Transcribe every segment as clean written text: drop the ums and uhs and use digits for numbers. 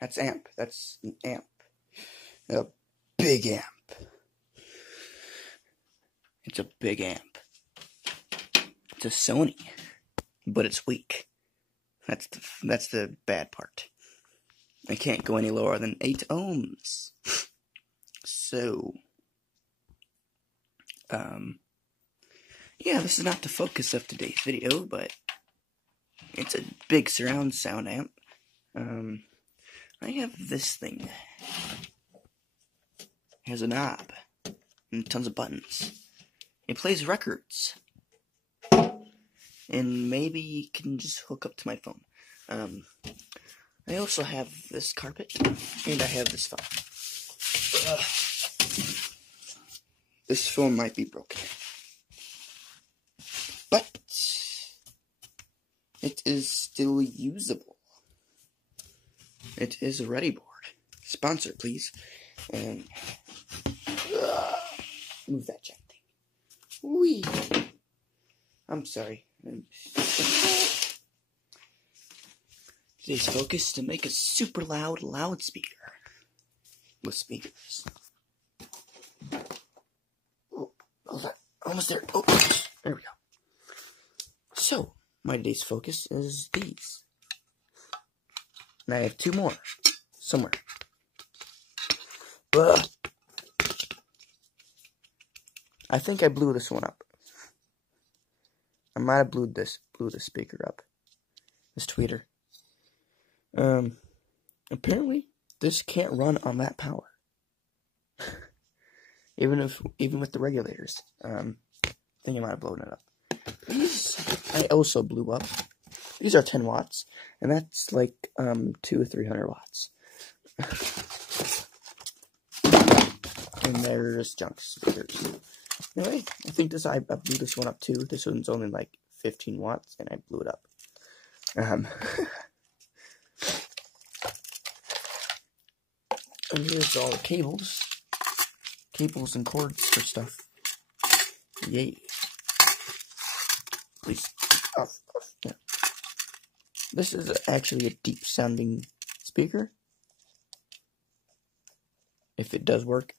That's amp. That's an amp. A big amp. It's a big amp. It's a Sony, but it's weak. That's the bad part. I can't go any lower than 8 ohms. So, yeah, this is not the focus of today's video, but it's a big surround sound amp. I have this thing. It has a knob and tons of buttons. It plays records. And maybe you can just hook up to my phone. I also have this carpet, and I have this phone. This phone might be broken, but it is still usable. It is a Ready Board. Sponsor, please. And move that jack thing. Whee! I'm sorry. Today's focus is to make a super loud loudspeaker with speakers. Oh, hold on. Almost there. Oh, there we go. So, my today's focus is these. And I have 2 more somewhere. Ugh. I think I blew this one up. I might have blew the speaker up. This tweeter. Apparently this can't run on that power. even with the regulators. I think I might have blown it up. These I also blew up. These are 10 watts, and that's like 200 or 300 watts. And they're just junk speakers. Anyway, I think I blew this one up too. This one's only like 15 watts, and I blew it up. And here's all the cables and cords for stuff. Yay! Please, off. Yeah. This is actually a deep sounding speaker. If it does work,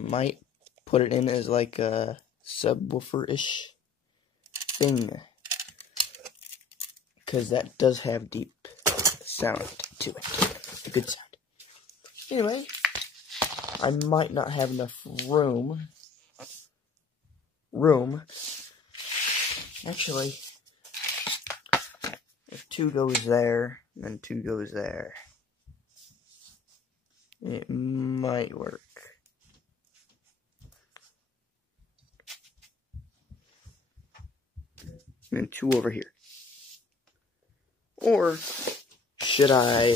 I might put it in as like a subwoofer-ish thing, because that does have deep sound to it. A good sound. Anyway, I might not have enough room. Actually, if 2 goes there, and 2 goes there, it might work. And then 2 over here. Or should I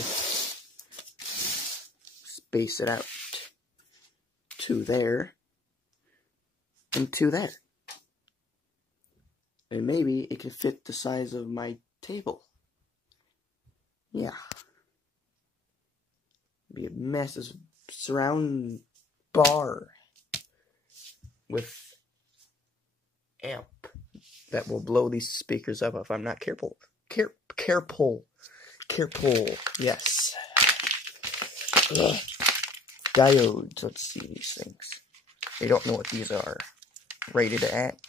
space it out? 2 there and 2 there. And maybe it could fit the size of my table. Yeah. Be a massive surround bar with amp that will blow these speakers up if I'm not careful. Careful. Yes. Ugh. Diodes. Let's see these things. I don't know what these are. Rated at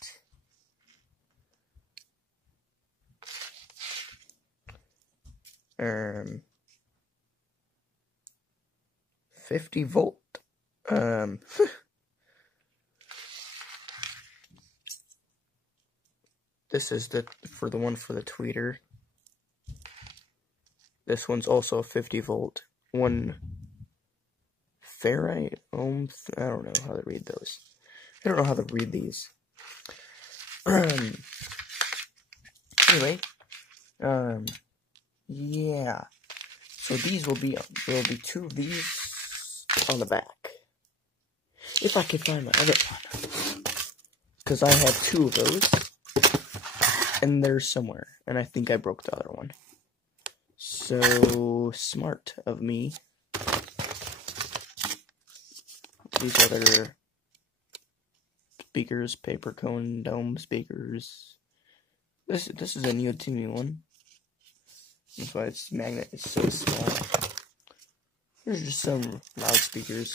50 volt. This is the one for the tweeter. This one's also a 50 volt. 1 Farad ohm. I don't know how to read those. I don't know how to read these. Anyway, yeah. So these will be 2 of these on the back. If I could find my other one, because I have 2 of those, and they're somewhere, and I think I broke the other one. So smart of me. These other speakers, paper cone dome speakers. This is a neodymium one. That's why its magnet is so small. Here's just some loudspeakers.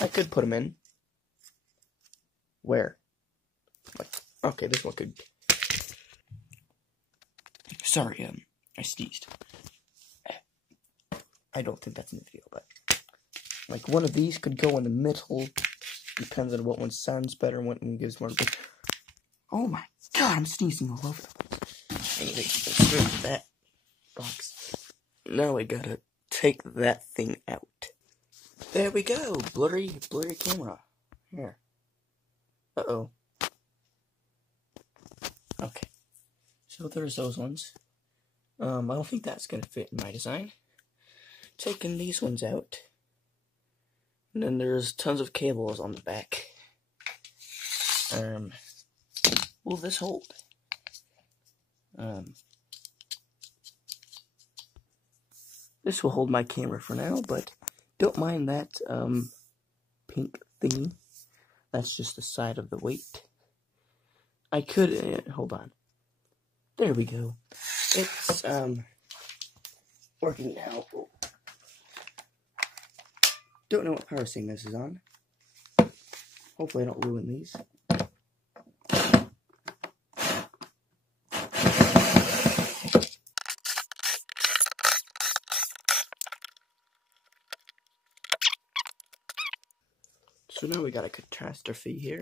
I could put them in. Where? Like, okay, this one could. Sorry, I sneezed. I don't think that's in the video, but like one of these could go in the middle. Depends on what one sounds better and what one gives more. Oh my god, I'm sneezing all over the place. Anyway, let's move that box. Now I gotta take that thing out. There we go, blurry camera. Here. Uh-oh. Okay. So there's those ones. I don't think that's gonna fit in my design. Taking these ones out. And then there's tons of cables on the back. Will this hold? This will hold my camera for now, but don't mind that, pink thingy. That's just the side of the weight. I could, hold on. There we go. It's, working now. Don't know what power setting this is on. Hopefully I don't ruin these. So now we got a catastrophe here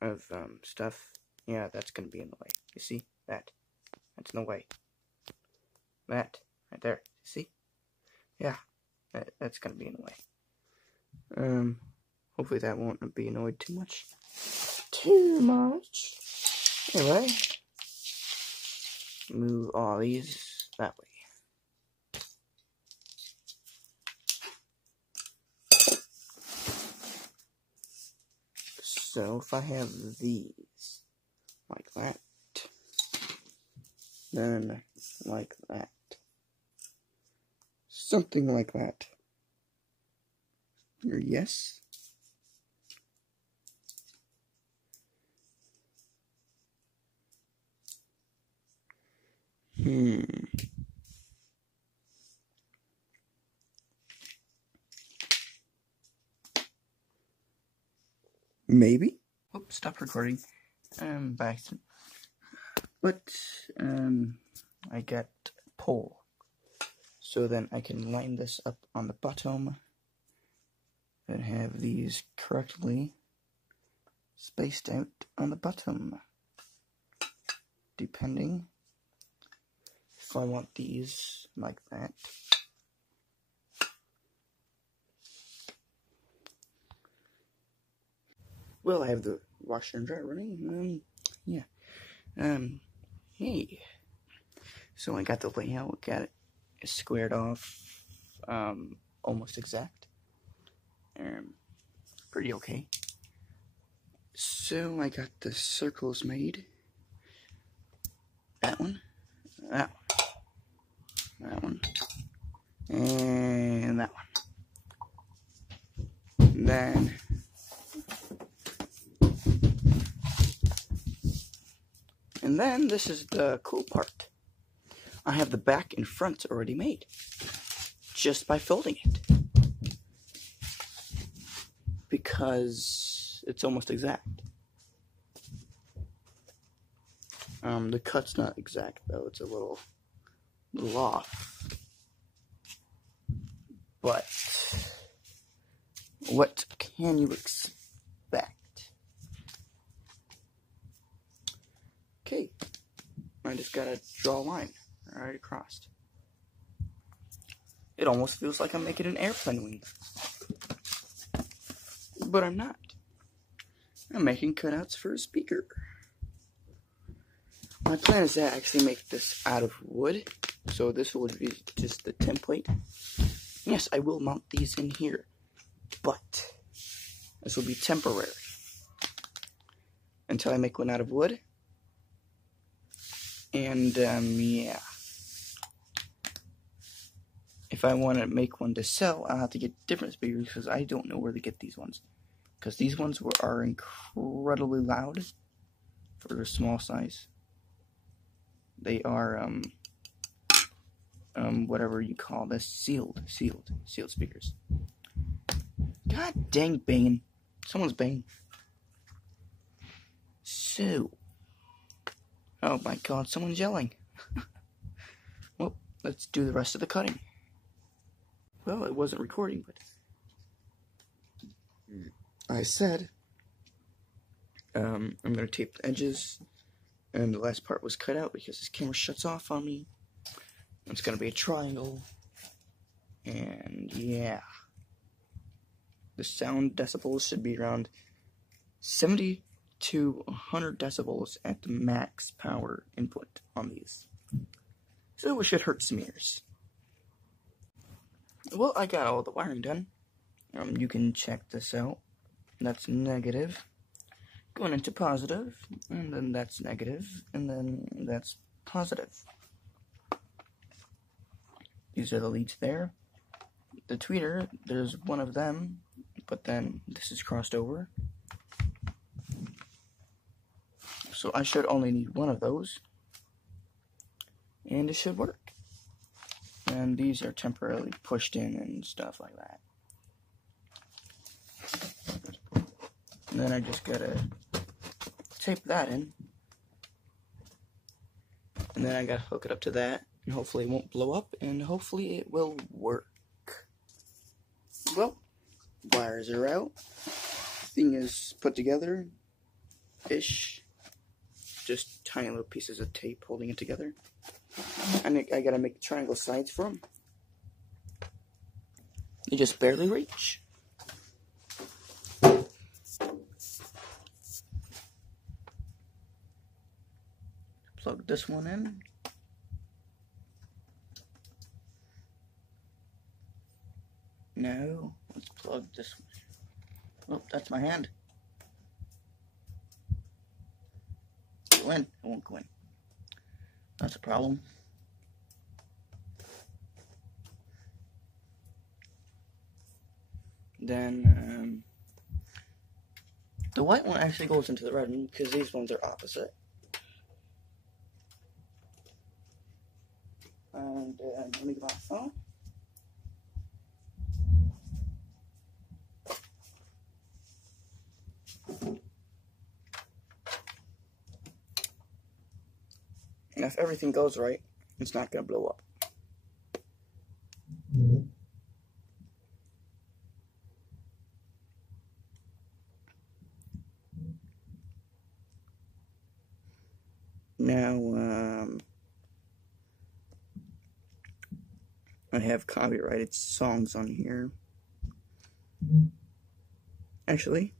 of stuff. Yeah, that's gonna be in the way. You see? That's in the way. That right there. You see? Yeah. That's gonna be in the way. Hopefully that won't be annoyed too much. Anyway, move all these that way. So if I have these like that, then like that. Something like that. Or yes. Maybe. Oops, stop recording. Back to. But I got pole. So then I can line this up on the bottom and have these correctly spaced out on the bottom. Depending if I want these like that. Well, I have the washer and dryer running. Yeah. Hey. So I got the layout, got it squared off, almost exact. Pretty okay. So I got the circles made. That one, that one, and that one. Then this is the cool part. I have the back and front already made, just by folding it, because it's almost exact. The cut's not exact though; it's a little off. But what can you expect? Okay, I just gotta draw a line right across. It almost feels like I'm making an airplane wing, but I'm not. I'm making cutouts for a speaker. My plan is to actually make this out of wood, so this will be just the template. Yes, I will mount these in here, but this will be temporary until I make one out of wood. And, yeah. If I want to make one to sell, I'll have to get different speakers, because I don't know where to get these ones. Because these ones are incredibly loud for their small size. They are, whatever you call this, sealed speakers. God dang banging. Someone's banging. So, oh my god, someone's yelling. Well, let's do the rest of the cutting. Well, it wasn't recording, but I said I'm gonna tape the edges, and the last part was cut out because this camera shuts off on me. It's gonna be a triangle, and yeah, the sound decibels should be around 70 to 100 decibels at the max power input on these, so it should hurt some ears. Well, I got all the wiring done. You can check this out. That's negative, going into positive, and then that's negative, and then that's positive. These are the leads there. The tweeter, there's one of them, but then this is crossed over. So I should only need one of those, and it should work. And these are temporarily pushed in and stuff like that. And then I just gotta tape that in. And then I gotta hook it up to that, and hopefully it won't blow up, and hopefully it will work. Well, wires are out. Thing is put together-ish. Just tiny little pieces of tape holding it together. And I gotta make the triangle sides for them. They just barely reach. Plug this one in. No, let's plug this one. Oh, that's my hand. Go in. It won't go in. That's a problem. Then the white one actually goes into the red one because these ones are opposite. And let me get my phone. And if everything goes right, it's not going to blow up. Now, I have copyrighted songs on here. Actually,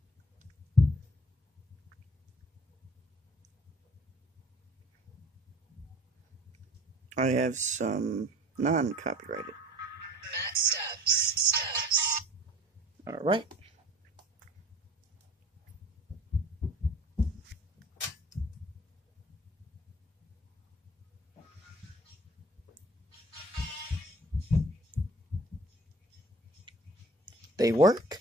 I have some non-copyrighted. Steps. Alright. They work.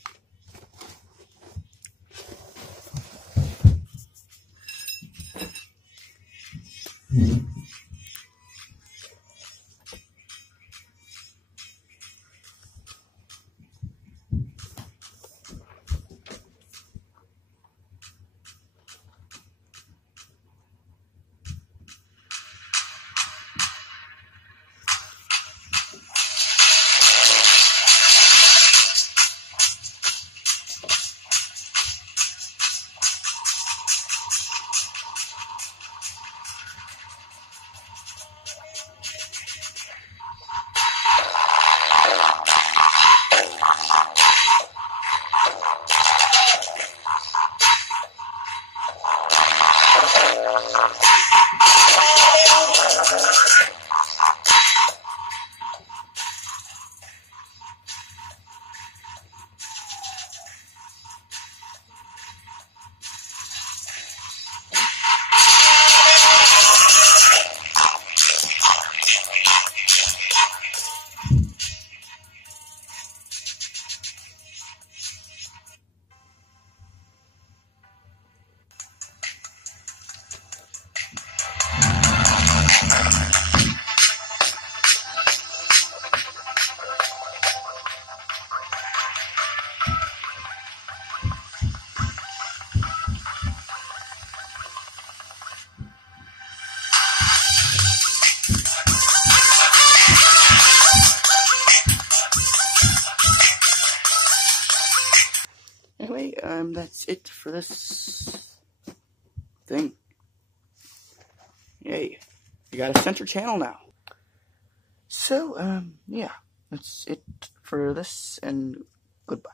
anyway, that's it for this thing. Yay. You got a center channel now. So, yeah, that's it for this, and goodbye.